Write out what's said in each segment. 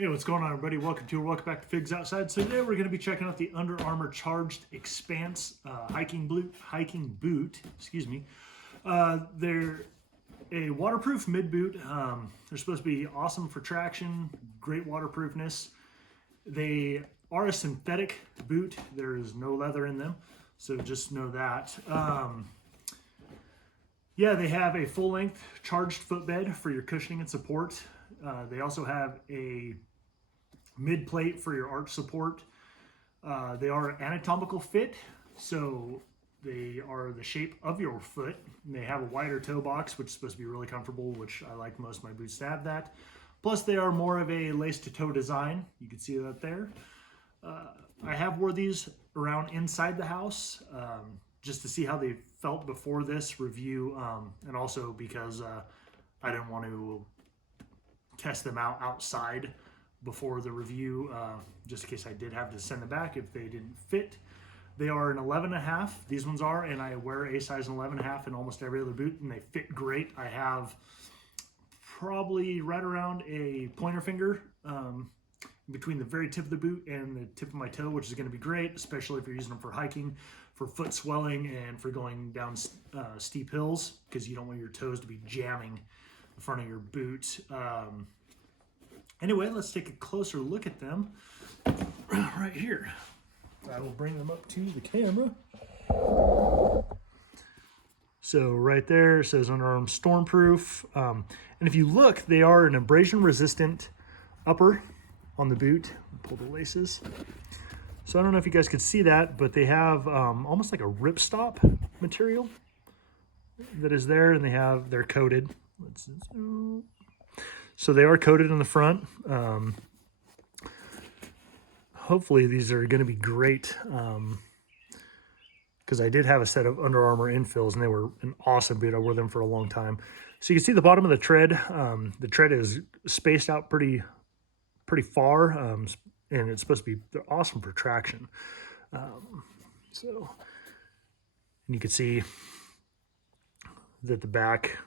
Hey, what's going on, everybody? Welcome back to Figs Outside. So today we're going to be checking out the Under Armour Charged Expanse hiking boot. Excuse me. They're a waterproof mid boot. They're supposed to be awesome for traction, great waterproofness. They are a synthetic boot. There is no leather in them, so just know that. Yeah, they have a full-length charged footbed for your cushioning and support. They also have a mid plate for your arch support. They are anatomical fit, so they are the shape of your foot. And they have a wider toe box, which is supposed to be really comfortable, which I like most of my boots to have that. Plus, they are more of a lace-to-toe design. You can see that there. I have wore these around inside the house just to see how they felt before this review, and also because I didn't want to test them out outside before the review, just in case I did have to send them back if they didn't fit. They are an 11.5. These ones are, and I wear a size 11.5 in almost every other boot, and they fit great. I have probably right around a pointer finger between the very tip of the boot and the tip of my toe, which is going to be great, especially if you're using them for hiking, for foot swelling, and for going down steep hills, because you don't want your toes to be jamming the front of your boot. Anyway, let's take a closer look at them right here. I will bring them up to the camera. So right there it says Under Armour Stormproof. And if you look, they are an abrasion-resistant upper on the boot. Pull the laces. So I don't know if you guys could see that, but they have almost like a ripstop material that is there, and they're coated. So they are coated in the front. Hopefully these are going to be great, because I did have a set of Under Armour infills, and they were an awesome boot. I wore them for a long time. So you can see the bottom of the tread. The tread is spaced out pretty far, and it's supposed to be awesome for traction. And you can see that the back,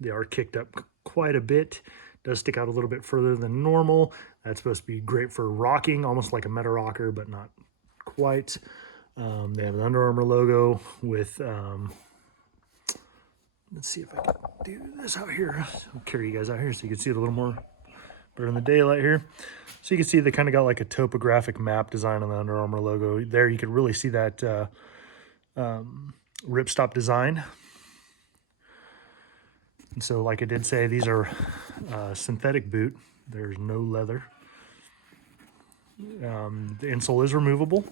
they are kicked up quite a bit. Does stick out a little bit further than normal. That's supposed to be great for rocking, almost like a meta rocker, but not quite. They have an Under Armour logo with, let's see if I can do this out here. I'll carry you guys out here so you can see it a little more better in the daylight here. So you can see they kind of got like a topographic map design on the Under Armour logo. There you can really see that ripstop design. And so, like I did say, these are synthetic boot. There's no leather. The insole is removable,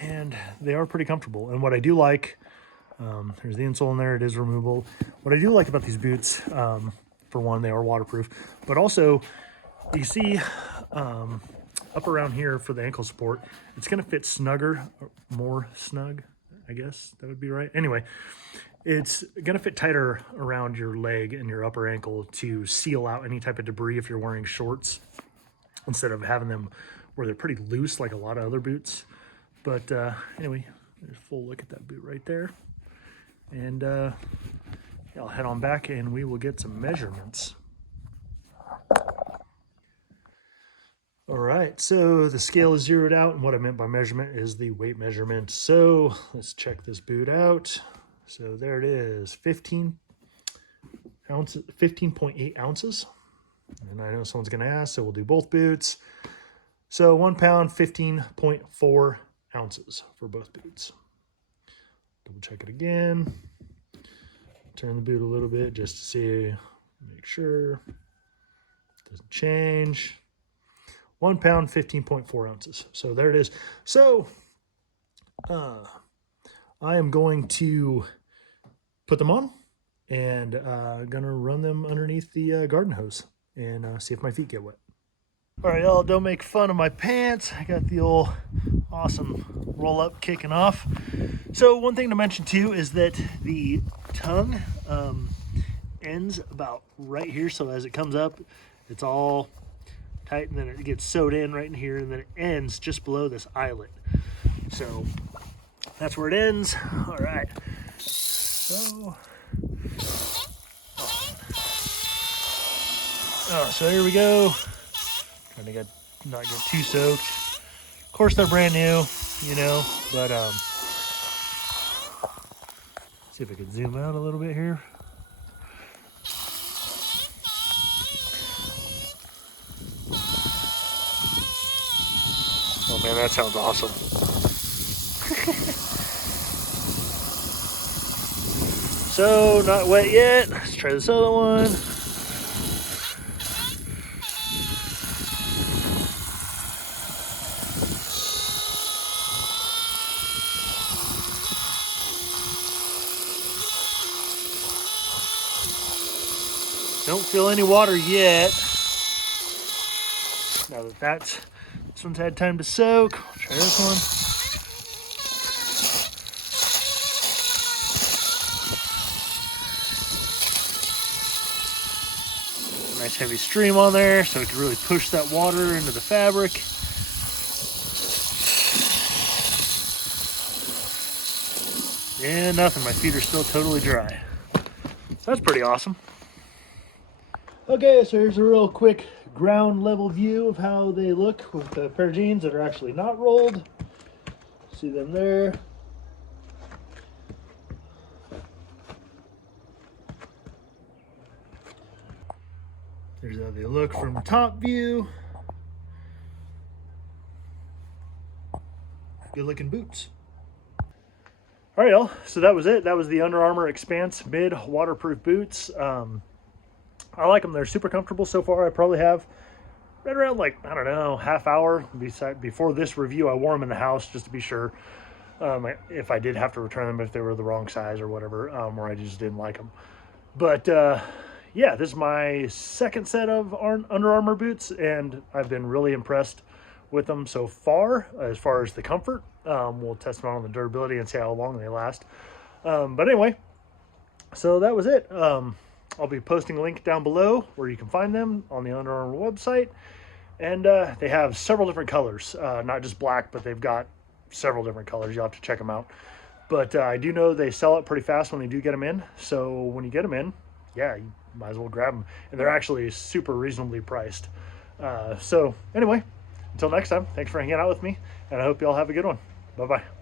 and they are pretty comfortable. And what I do like, there's the insole in there. It is removable. What I do like about these boots, for one, they are waterproof, but also you see up around here for the ankle support, it's going to fit snugger, more snug, I guess that would be right. Anyway, it's going to fit tighter around your leg and your upper ankle to seal out any type of debris if you're wearing shorts, instead of having them where they're pretty loose like a lot of other boots. But anyway, there's a full look at that boot right there. And yeah, I'll head on back and we will get some measurements. All right, so the scale is zeroed out, and what I meant by measurement is the weight measurement. So let's check this boot out. So there it is, 15.8 ounces. And I know someone's gonna ask, so we'll do both boots. So 1 pound, 15.4 ounces for both boots. Double check it again. Turn the boot a little bit just to see, make sure it doesn't change. 1 pound, 15.4 ounces. So there it is. So I am going to put them on and gonna run them underneath the garden hose and see if my feet get wet. All right, y'all, don't make fun of my pants. I got the old awesome roll up kicking off. So one thing to mention too is that the tongue ends about right here. So as it comes up, it's all tight, and then it gets sewed in right in here, and then it ends just below this eyelet. So that's where it ends. All right. So So here we go. Trying to not get too soaked. Of course, they're brand new, you know, but see if I can zoom out a little bit here. Oh man, that sounds awesome. So, not wet yet. Let's try this other one. Don't feel any water yet. Now that this one's had time to soak, I'll try this one. Nice heavy stream on there so it can really push that water into the fabric. And nothing, my feet are still totally dry. So that's pretty awesome. Okay, so here's a real quick ground level view of how they look with a pair of jeans that are actually not rolled. See them there. There's how they look from top view. Good looking boots. All right, y'all, so that was it. That was the Under Armour Expanse mid waterproof boots. I like them. They're super comfortable so far. I probably have right around, like, I don't know, half hour before this review. I wore them in the house just to be sure if I did have to return them if they were the wrong size or whatever, or I just didn't like them. But yeah, this is my second set of Under Armour boots, and I've been really impressed with them so far as the comfort. We'll test them out on the durability and see how long they last. But anyway, so that was it. I'll be posting a link down below where you can find them on the Under Armour website. And they have several different colors, not just black, but they've got several different colors. You'll have to check them out. But I do know they sell it pretty fast when they do get them in. So when you get them in, yeah, you might as well grab them. And they're actually super reasonably priced. So anyway, until next time, thanks for hanging out with me. And I hope you all have a good one. Bye-bye.